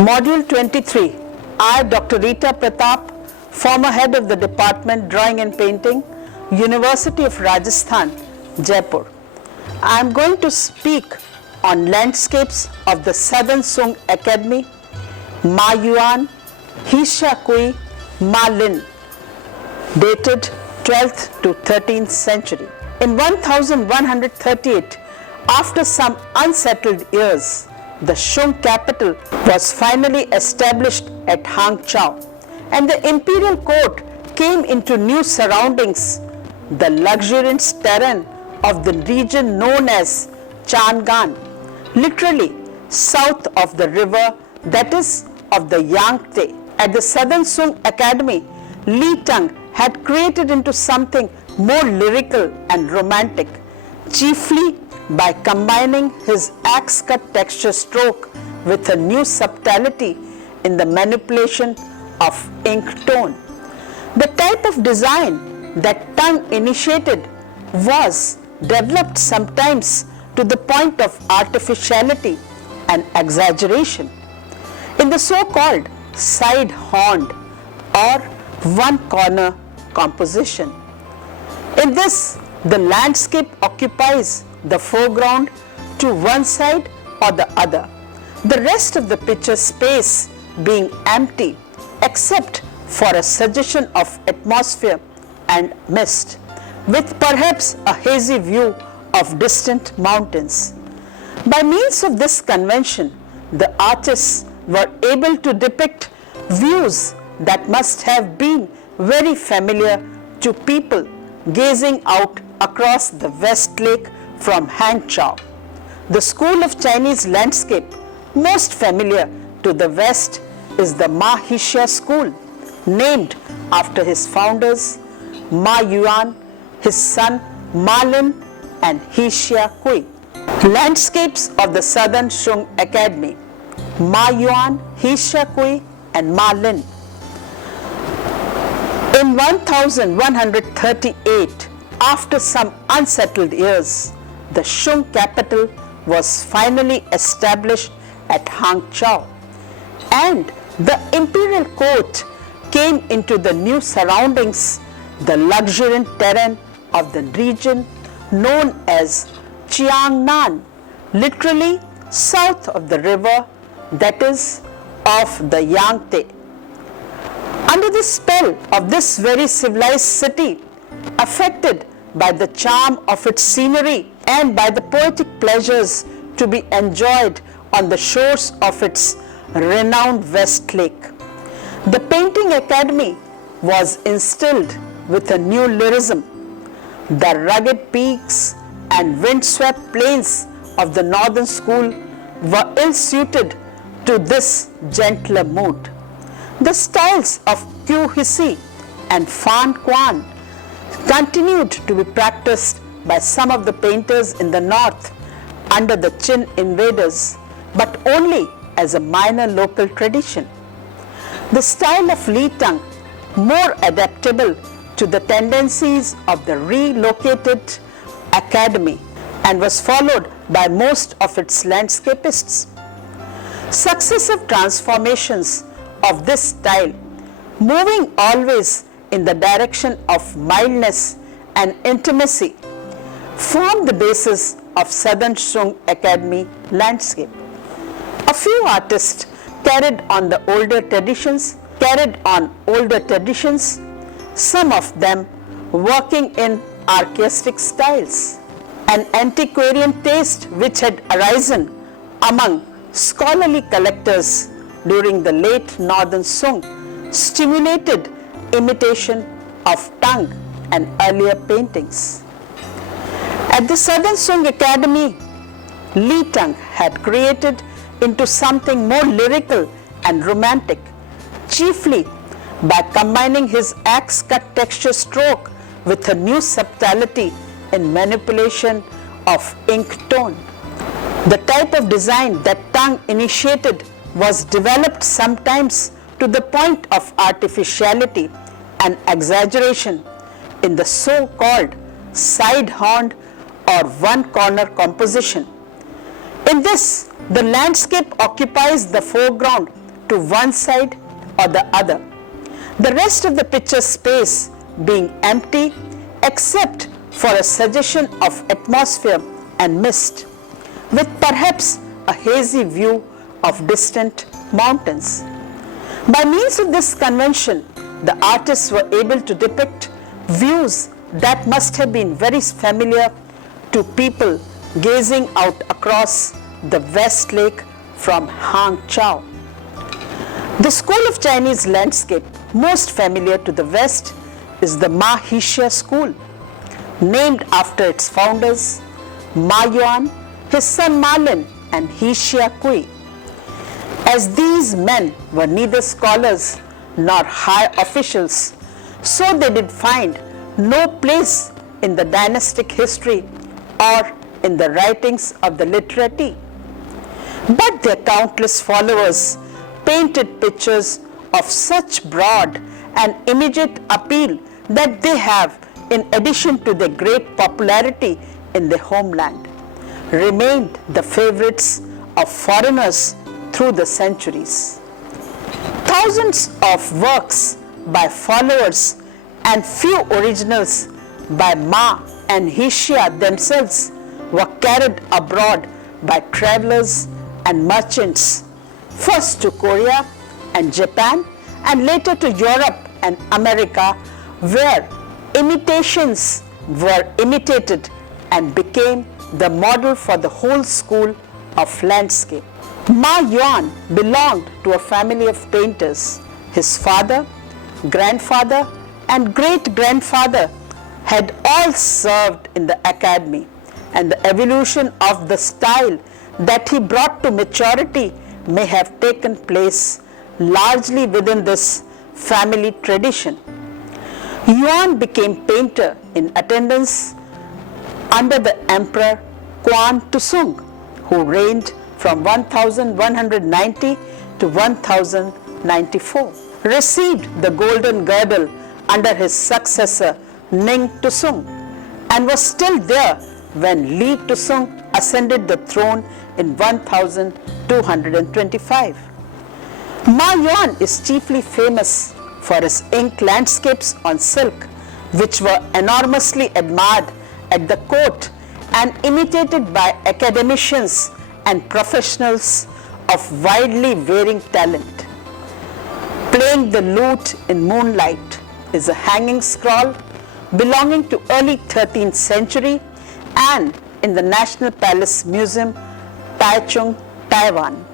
Module 23. I, Dr. Rita Pratap, former head of the Department Drawing and Painting, University of Rajasthan, Jaipur. I am going to speak on landscapes of the Southern Sung Academy, Ma Yuan, Hisha Kui, Ma Lin, dated 12th to 13th century. In 1138, after some unsettled years, the Shung capital was finally established at Hangzhou, and the imperial court came into new surroundings, the luxuriant terrain of the region known as Chang'an, literally south of the river, that is of the Yangtze. At the Southern Sung Academy, Li Tang had created into something more lyrical and romantic, chiefly by combining his axe-cut texture stroke with a new subtlety in the manipulation of ink tone. The type of design that Tang initiated was developed sometimes to the point of artificiality and exaggeration in the so-called side-horned or one-corner composition. In this, the landscape occupies the foreground to one side or the other, the rest of the picture space being empty except for a suggestion of atmosphere and mist, with perhaps a hazy view of distant mountains. By means of this convention, the artists were able to depict views that must have been very familiar to people gazing out across the West Lake from Hangzhou. The school of Chinese landscape most familiar to the West is the Ma Hixia school, named after his founders Ma Yuan, his son Ma Lin, and Hisha Kui. Landscapes of the Southern Sung Academy, Ma Yuan, Hisha Kui, and Ma Lin. In 1138, after some unsettled years, the Shung capital was finally established at Hangzhou, and the imperial court came into the new surroundings, the luxuriant terrain of the region known as Chang'an, literally south of the river, that is of the Yangtze. Under the spell of this very civilized city, affected by the charm of its scenery and by the poetic pleasures to be enjoyed on the shores of its renowned West Lake, the Painting Academy was instilled with a new lyrism. The rugged peaks and windswept plains of the northern school were ill-suited to this gentler mood. The styles of Qiu Hisi and Fan Quan continued to be practiced by some of the painters in the north under the Qin invaders, but only as a minor local tradition. The style of Li Tang, more adaptable to the tendencies of the relocated academy, and was followed by most of its landscapists. Successive transformations of this style, moving always in the direction of mildness and intimacy, form the basis of Southern Sung Academy landscape. A few artists carried on older traditions, some of them working in archaistic styles. An antiquarian taste which had arisen among scholarly collectors during the late Northern Sung stimulated imitation of Tang and earlier paintings. At the Southern Sung Academy, Li Tang had created into something more lyrical and romantic, chiefly by combining his axe-cut texture stroke with a new subtlety in manipulation of ink tone. The type of design that Tang initiated was developed sometimes to the point of artificiality and exaggeration in the so-called side-horned or one-corner composition. In this, the landscape occupies the foreground onto one side or the other. The rest of the picture space being empty except for a suggestion of atmosphere and mist, with perhaps a hazy view of distant mountains. By means of this convention, the artists were able to depict views that must have been very familiar to people gazing out across the West Lake from Hangzhou. The school of Chinese landscape most familiar to the West is the Ma Hixia school, named after its founders, Ma Yuan, his son Ma Lin, and Hixia Kui. As these men were neither scholars nor high officials, so they did find no place in the dynastic history or in the writings of the literati. But their countless followers painted pictures of such broad and immediate appeal that they have, in addition to their great popularity in their homeland, remained the favorites of foreigners through the centuries. Thousands of works by followers and few originals by Ma and Hixia themselves were carried abroad by travelers and merchants, first to Korea and Japan and later to Europe and America, where imitations were imitated and became the model for the whole school of landscape. Ma Yuan belonged to a family of painters. His father, grandfather, and great-grandfather had all served in the academy, and the evolution of the style that he brought to maturity may have taken place largely within this family tradition. Yuan became painter in attendance under the Emperor Quan Tusung, who reigned from 1190 to 1094, received the golden girdle under his successor Ning Tusung, and was still there when Li Tusung ascended the throne in 1225. Ma Yuan is chiefly famous for his ink landscapes on silk, which were enormously admired at the court and imitated by academicians and professionals of widely varying talent. Playing the lute in moonlight is a hanging scroll belonging to early 13th century and in the National Palace Museum, Taichung, Taiwan.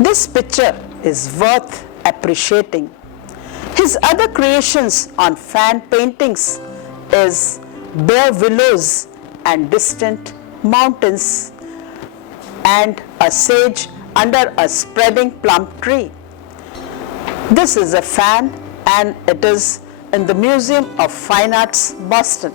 This picture is worth appreciating. His other creations on fan paintings is bare willows and distant mountains and a sage under a spreading plum tree. This is a fan and it is in the Museum of Fine Arts, Boston.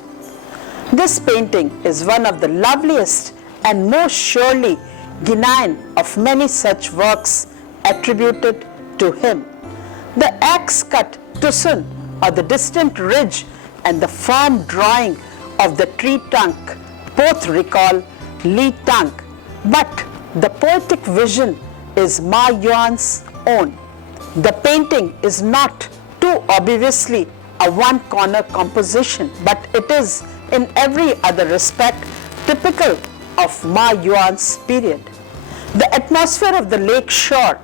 This painting is one of the loveliest and most surely genuine of many such works attributed to him. The axe-cut tusun, or the distant ridge, and the firm drawing of the tree trunk both recall Li Tang, but the poetic vision is Ma Yuan's own. The painting is not too obviously a one-corner composition, but it is in every other respect typical of Ma Yuan's period. The atmosphere of the lake shore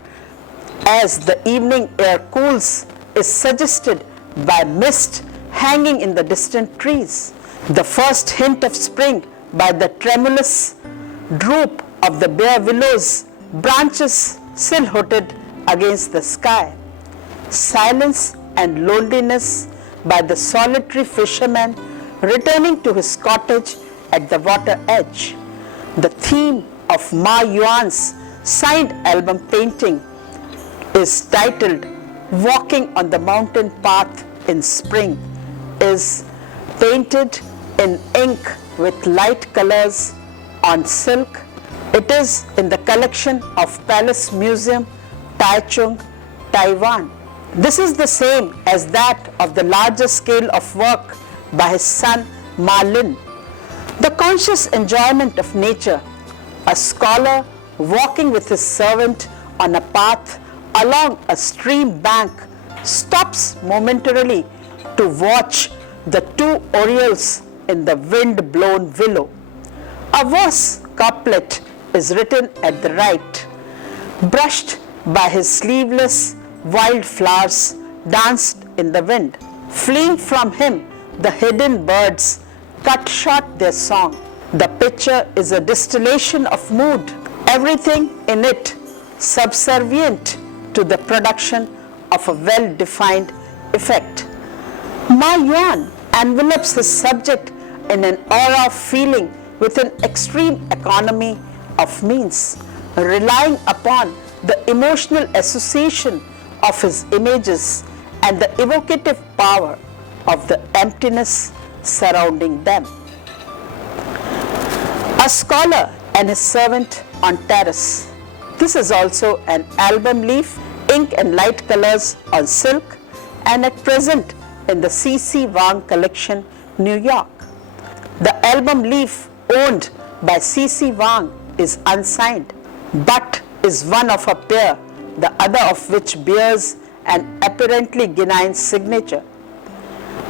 as the evening air cools is suggested by mist hanging in the distant trees. The first hint of spring by the tremulous droop of the bare willows branches silhouetted against the sky. Silence and loneliness by the solitary fisherman returning to his cottage at the water edge. The theme of Ma Yuan's signed album painting is titled Walking on the Mountain Path in Spring, is painted in ink with light colors on silk. It is in the collection of Palace Museum, Taichung, Taiwan. This is the same as that of the larger scale of work by his son Ma Lin. The conscious enjoyment of nature, a scholar walking with his servant on a path along a stream bank stops momentarily to watch the two orioles in the wind-blown willow. A verse couplet is written at the right. Brushed by his sleeveless wild flowers danced in the wind. Fleeing from him, the hidden birds cut short their song. The picture is a distillation of mood, everything in it subservient to the production of a well-defined effect. Ma Yuan envelops his subject in an aura of feeling with an extreme economy of means, relying upon the emotional association of his images and the evocative power of the emptiness surrounding them. A scholar and his servant on terrace. This is also an album leaf, ink and light colors on silk, and at present in the C.C. Wang collection, New York. The album leaf owned by C.C. Wang is unsigned, but is one of a pair, the other of which bears an apparently Guinean signature.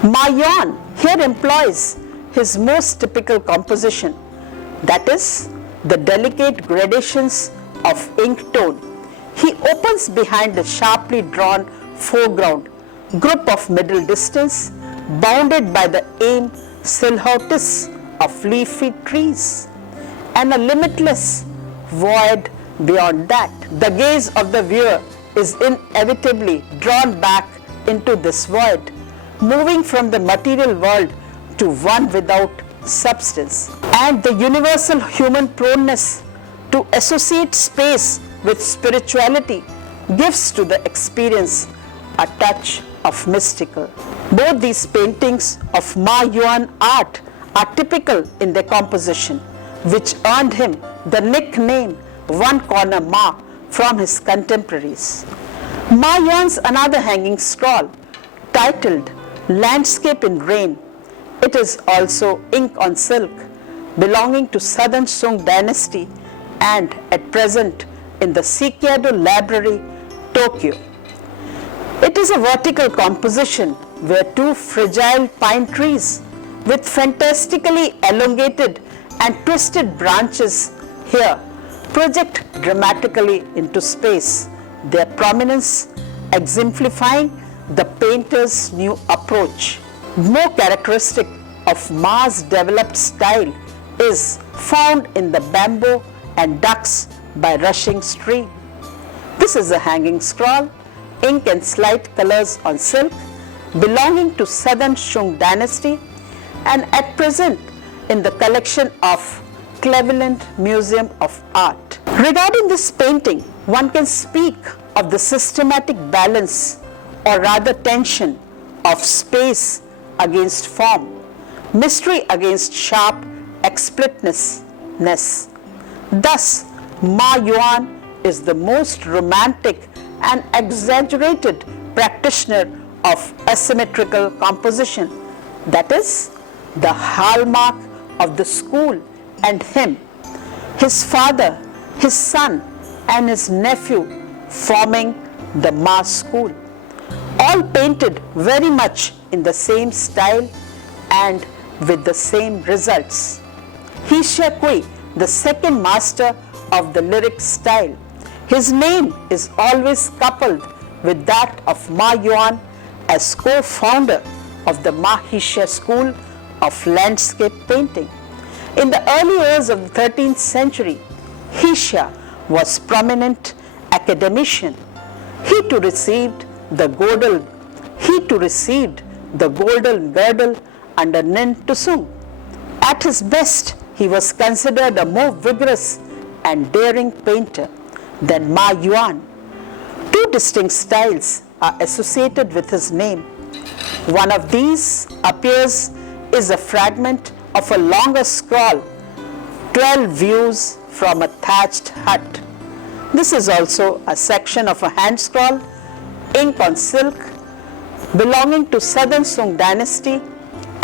Ma Yuan here employs his most typical composition, that is, the delicate gradations of ink tone. He opens behind a sharply drawn foreground group of middle distance, bounded by the aim silhouettes of leafy trees, and a limitless void beyond that. The gaze of the viewer is inevitably drawn back into this void, moving from the material world to one without substance. And the universal human proneness to associate space with spirituality gives to the experience a touch of mystical. Both these paintings of Ma Yuan art are typical in their composition, which earned him the nickname One Corner Ma from his contemporaries. Ma Yuan's another hanging scroll, titled Landscape in Rain. It is also ink on silk, belonging to Southern Song dynasty and at present in the Seikado Library, Tokyo. It is a vertical composition where two fragile pine trees with fantastically elongated and twisted branches here project dramatically into space, their prominence exemplifying the painter's new approach. More characteristic of Ma's developed style is found in the bamboo and ducks by rushing stream. This is a hanging scroll, ink and slight colors on silk, belonging to Southern Song dynasty and at present in the collection of Cleveland Museum of Art. Regarding this painting, one can speak of the systematic balance or rather tension of space against form, mystery against sharp explicitness. Thus, Ma Yuan is the most romantic and exaggerated practitioner of asymmetrical composition, that is, the hallmark of the school, and him, his father, his son, and his nephew forming the Ma school, all painted very much in the same style and with the same results. Hixia Kui, the second master of the lyric style, his name is always coupled with that of Ma Yuan as co-founder of the Ma Hixia school of landscape painting. In the early years of the 13th century, Hixia was prominent academician. He too received the golden girdle under Nin Tusung. At his best, he was considered a more vigorous and daring painter than Ma Yuan. Two distinct styles are associated with his name. One of these appears is a fragment of a longer scroll, 12 views from a thatched hut. This is also a section of a hand scroll, ink on silk, belonging to Southern Song dynasty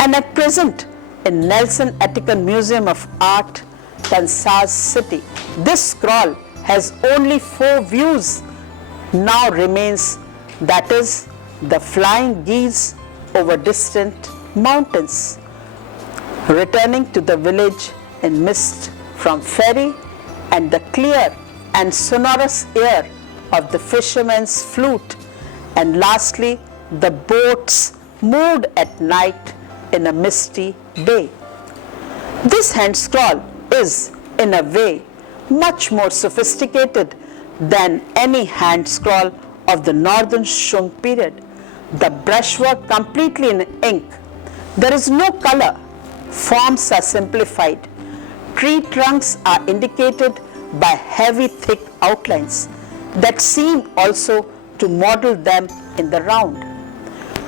and at present in Nelson Etikan Museum of Art, Kansas City. This scroll has only 4 views, now remains, that is, the flying geese over distant mountains, returning to the village in mist from ferry, and the clear and sonorous air of the fisherman's flute, and lastly the boats moved at night in a misty bay. This hand scroll is, in a way, much more sophisticated than any hand scroll of the Northern Shung period. The brushwork completely in ink. There is no color. Forms are simplified. Tree trunks are indicated by heavy thick outlines that seem also to model them in the round.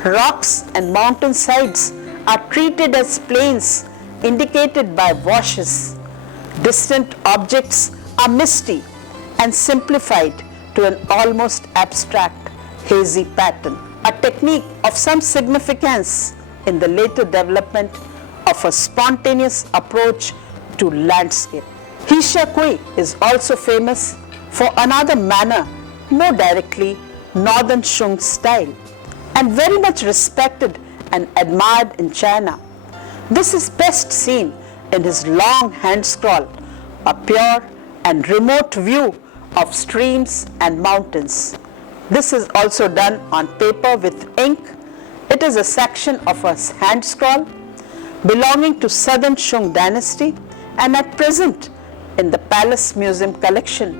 Rocks and mountain sides are treated as plains indicated by washes. Distant objects are misty and simplified to an almost abstract, hazy pattern, a technique of some significance in the later development of a spontaneous approach to landscape. Hsia Kui is also famous for another manner, more directly Northern Shung style, and very much respected and admired in China. This is best seen in his long hand scroll, a pure and remote view of streams and mountains. This is also done on paper with ink. It is a section of a hand scroll belonging to Southern Shung dynasty and at present in the Palace Museum collection,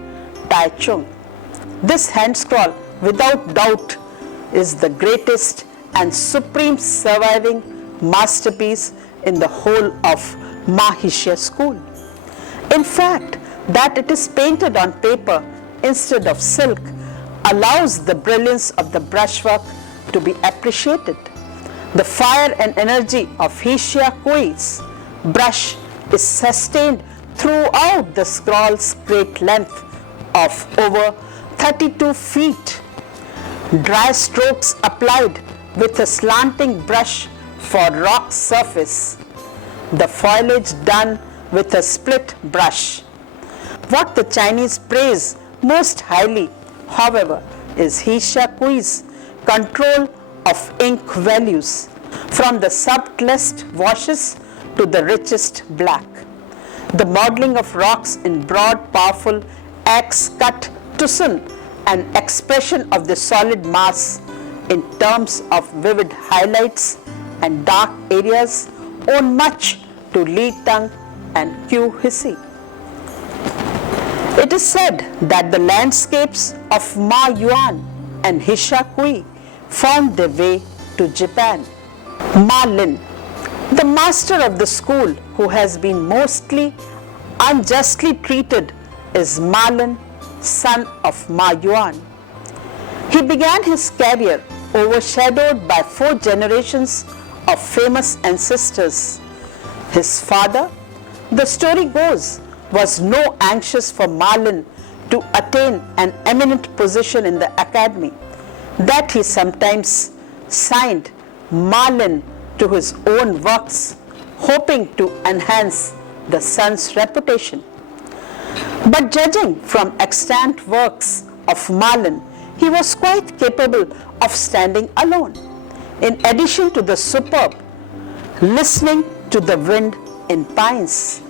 Taichung. This hand scroll, without doubt, is the greatest and supreme surviving masterpiece in the whole of Ma Hsia school. In fact, that it is painted on paper instead of silk allows the brilliance of the brushwork to be appreciated. The fire and energy of Hsia Kui's brush is sustained throughout the scroll's great length of over 32 feet. Dry strokes applied with a slanting brush for rock surface. The foliage done with a split brush. What the Chinese praise most highly, however, is Hsia Kui's control of ink values, from the subtlest washes to the richest black. The modeling of rocks in broad, powerful axe-cut tucson, an expression of the solid mass in terms of vivid highlights and dark areas, owe much to Li Teng and Qiu Hisi. It is said that the landscapes of Ma Yuan and Hsia Kui found their way to Japan. Ma Lin, the master of the school who has been mostly unjustly treated, is Ma Lin, son of Ma Yuan. He began his career overshadowed by 4 generations of famous ancestors. His father, the story goes, was no anxious for Ma Lin to attain an eminent position in the academy, that he sometimes signed Ma Lin to his own works, hoping to enhance the son's reputation. But judging from extant works of Ma Lin, he was quite capable of standing alone. In addition to the superb listening to the wind in pines.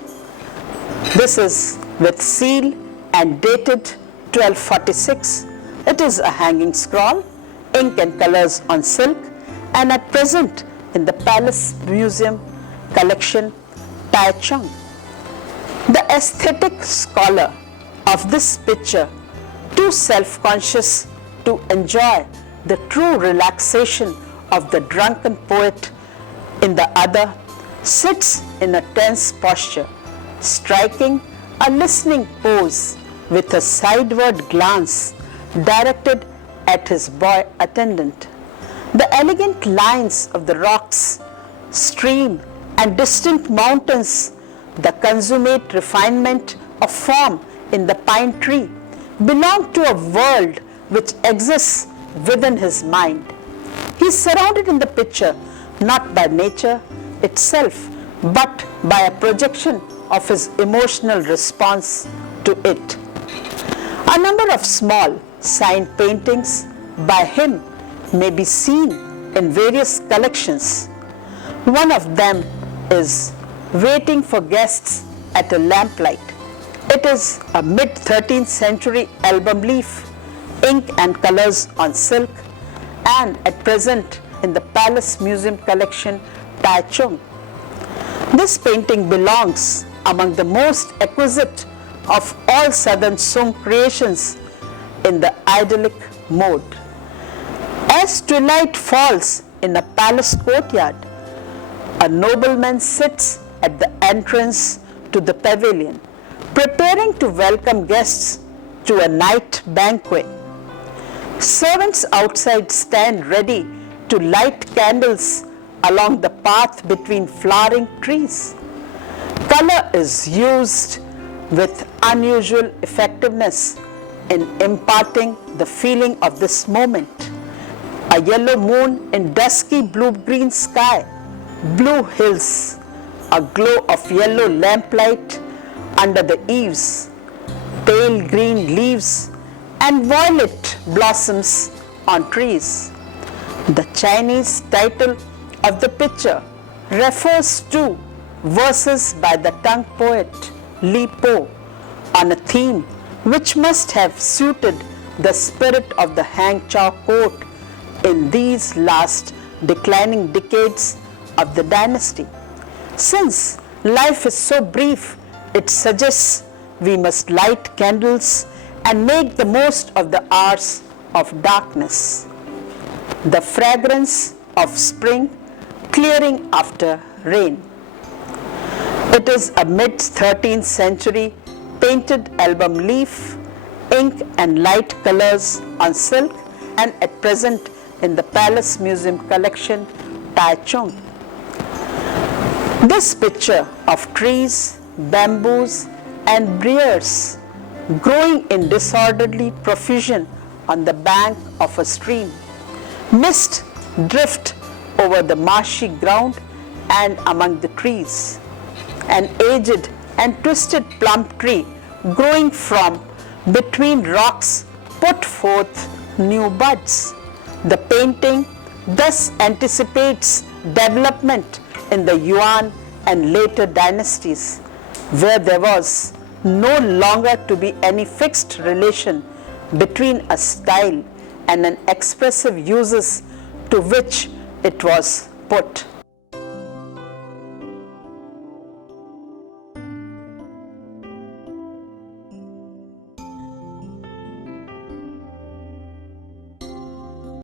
This is with seal and dated 1246. It is a hanging scroll, ink and colors on silk, and at present in the Palace Museum collection, Taichung. The aesthetic scholar of this picture, too self-conscious to enjoy the true relaxation of the drunken poet in the other, sits in a tense posture, striking a listening pose with a sideward glance directed at his boy attendant. The elegant lines of the rocks, stream, and distant mountains, the consummate refinement of form in the pine tree, belong to a world which exists within his mind. He is surrounded in the picture not by nature itself, but by a projection of his emotional response to it. A number of small signed paintings by him may be seen in various collections. One of them is Waiting for Guests at a Lamplight. It is a mid-13th century album leaf, ink and colors on silk, and at present in the Palace Museum collection, Taichung. This painting belongs among the most exquisite of all southern Sung creations in the idyllic mode. As twilight falls in a palace courtyard, a nobleman sits at the entrance to the pavilion, preparing to welcome guests to a night banquet. Servants outside stand ready to light candles along the path between flowering trees. Color is used with unusual effectiveness in imparting the feeling of this moment. A yellow moon in dusky blue-green sky, blue hills, a glow of yellow lamplight under the eaves, pale green leaves and violet blossoms on trees. The Chinese title of the picture refers to verses by the tongue poet Li Po on a theme which must have suited the spirit of the Hangzhou court in these last declining decades of the dynasty. Since life is so brief, it suggests we must light candles and make the most of the hours of darkness. The fragrance of spring clearing after rain. It is a mid-13th century painted album leaf, ink and light colors on silk, and at present in the Palace Museum collection, Taichung. This picture of trees, bamboos and briars growing in disorderly profusion on the bank of a stream. Mist drift over the marshy ground and among the trees. An aged and twisted plum tree growing from between rocks put forth new buds. The painting thus anticipates development in the Yuan and later dynasties, where there was no longer to be any fixed relation between a style and an expressive uses to which it was put.